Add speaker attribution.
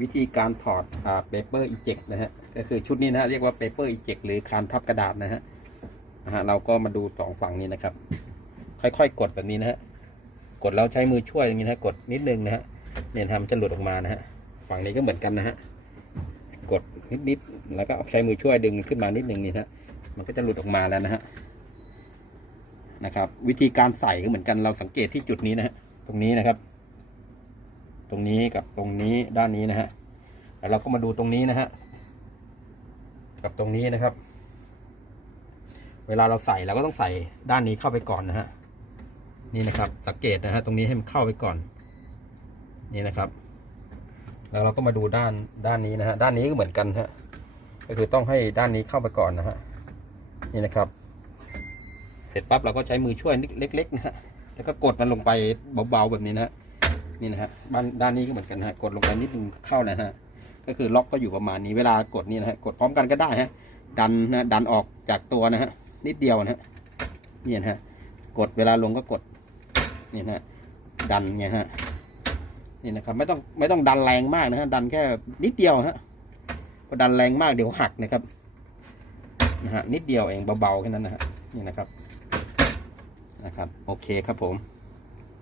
Speaker 1: วิธีการถอดอ่าเปเปอร์อีเจกนะฮะก็คือชุดนี้นะฮะเรียกว่าเปเปอร์อีเจกหรือคานทับกระดาษนะฮะนะฮะเราก็มาดูสองฝั่งนี้นะครับ ค่อยๆ กดแบบนี้นะฮะกดแล้วใช้มือช่วยอย่างนี้นะกดนิดนึงนะฮะเนี่ยนะฮะมันจะหลุดออกมานะฮะฝั่งนี้ก็เหมือนกันนะฮะกดนิดๆแล้วก็ใช้มือช่วยดึงขึ้นมานิดนึงนี่นะฮะมันก็จะหลุดออกมาแล้วนะฮะนะครับ วิธีการใส่ก็เหมือนกันเราสังเกตที่จุดนี้นะฮะตรงนี้นะครับ ตรงนี้กับตรงนี้ด้านนี้นะฮะแล้วเราก็มาดูตรงนี้นะฮะกับตรงนี้นะครับ เวลาเราใส่เราก็ต้องใส่ด้านนี้เข้าไปก่อนนะฮะนี่นะครับ สังเกตนะฮะตรงนี้ให้มันเข้าไปก่อน นี่นะครับ แล้วเราก็มาดูด้านด้านนี้นะฮะด้านนี้ก็เหมือนกันฮะก็คือต้องให้ด้านนี้เข้าไปก่อนนะฮะนี่นะครับ เสร็จปั๊บเราก็ใช้มือช่วยเล็กๆนะฮะแล้วก็กดมันลงไปเบาๆแบบนี้นะฮะ นี่นะฮะด้านด้านนี้ก็เหมือนกันนะฮะกดลงไปนิดนึงเข้านะฮะก็คือล็อกก็อยู่ประมาณนี้เวลากดนี่นะฮะกดพร้อมกันก็ได้ฮะดันนะดันออกจากตัวนะฮะนิดเดียวนะฮะนี่นะฮะกดเวลาลงก็กดนี่นะฮะดันไงฮะนี่นะครับไม่ต้องไม่ต้องดันแรงมากนะฮะดันแค่นิดเดียวฮะพอดันแรงมากเดี๋ยวหักนะครับนะฮะนิดเดียวเองเบาๆแค่นั้นนะฮะนี่นะครับนะครับ โอเคครับผม